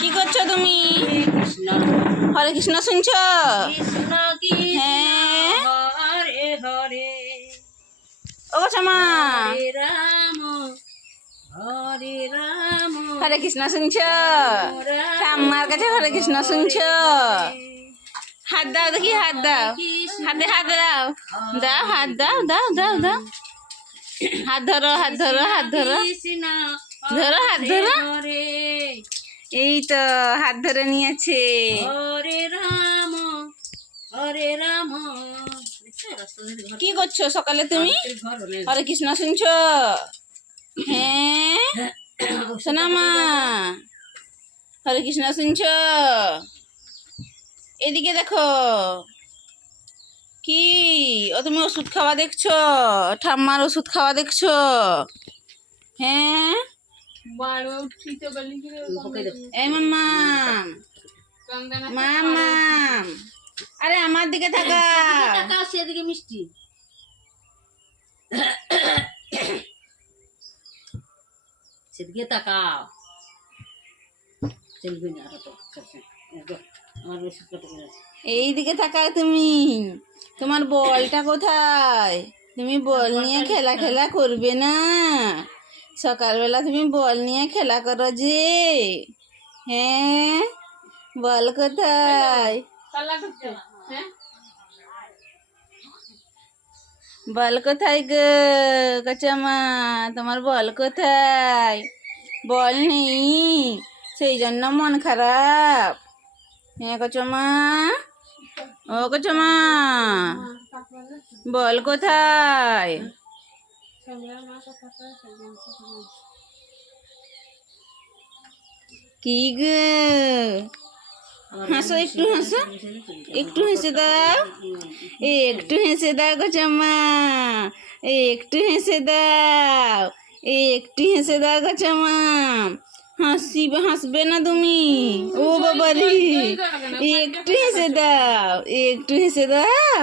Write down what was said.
কি করছো তুমি? হরে কৃষ্ণ শুনছো? হ্যাঁ ও বাচ্চামা, হরে কৃষ্ণ শুনছো? ঠাম্মার কাছে হরে কৃষ্ণ শুনছো? হাত দাও দেখি, হাত দাও, হাতে হাত দাও, দাও হাত দাও, দাও দাও দাও, হাত ধরো, হাত ধরো, হাত ধরো, ধরো হাত ধরো। এই তো হাত ধরে নিয়েছে। হরে রাম হরে রাম। কি করছো সকালে তুমি? হরে কৃষ্ণ শুনছো? হ্যাঁ শোনা মা, হরে কৃষ্ণ শুনছো? এদিকে দেখো, কি ও তুমি ওষুধ খাওয়া দেখছো? ঠাম্মার ওষুধ খাওয়া দেখছো? হ্যাঁ এই মাম্মা, মাম্মা, আরে আমার দিকে থাকা, সেদিকে মিষ্টি, সেদিকে তাকাও। চলবে না আমার ওষুধ কত করে আছে। এই দিকে তাকাও তুমি। তোমার বলটা কোথায়? তুমি বল নিয়ে খেলা খেলা করবে না? সকালবেলা তুমি বল নিয়ে খেলা করো যে। হ্যাঁ বল কোথায়? বল কোথায় গো কাচামা, তোমার বল কোথায়? বল নেই, সেই জন্য মন খারাপ। হ্যাঁ কাচামা, ও কাচামা, বল কোথায়? কি গো, হাসো, একটু হাসো, একটু হেসে দাও, একটু হেসে দাও কাচামা, একটু হেসে দাও, একটু হেসে দাও কাচামা। হাসবে না তুমি? ও বাবারি, একটু হেসে দাও, একটু হেসে দাও।